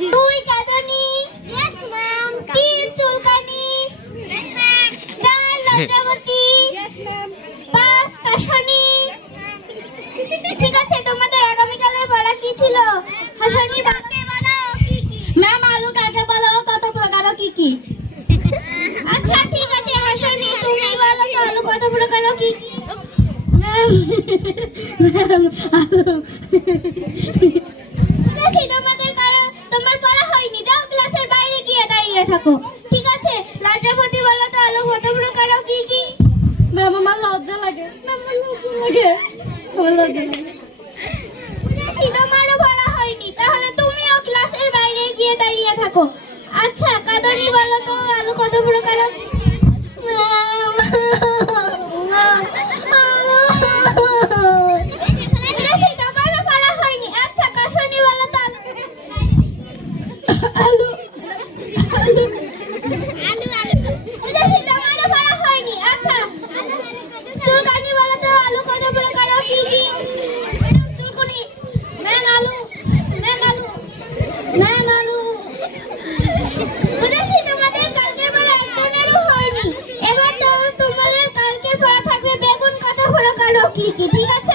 দুই কাঁদুনি, তিন চুলকানি, চার লজ্জাবতী, পাঁচ কাশনি। ঠিক আছে, তোমাদের আগামীকালের পড়া কি ছিল? হাসনি। ম্যাম, আলু কাকে বলো? কত প্রকার কি কি? আচ্ছা ঠিক আছে হাসনি, তুমি বলো তো আলু কত প্রকার কি কি? তোমার পড়া হয়নি, যাও ক্লাসের বাইরে গিয়ে দাঁড়িয়ে থাকো। ঠিক আছে, লজ্জাবতী বলো তো আলু কত প্রকার কি কি? ম্যাম, আমার লজ্জা লাগে। তোমারও পড়া হয়নি, তাহলে তুমিও ক্লাসের বাইরে গিয়ে দাঁড়িয়ে থাকো। আচ্ছা কাঁদুনি বলো তো আলু কত প্রকার? তোমারও পড়া হয়নি। আচ্ছা কাশনি বলো তো আলু আলু তোমারও পড়া হয়নি। আচ্ছা চুলকানি বলো তো আলু কত প্রকার কি কি? চুলকুনি। ম্যাম আলু, ম্যাম আলু, ম্যাম আলু। বুঝেছি, তোমাদের কালকের পড়া একদমেরও হয়নি। এবার তো তোমাদের কালকের পড়া থাকবে বেগুন কত প্রকার কি কি? ঠিক আছে।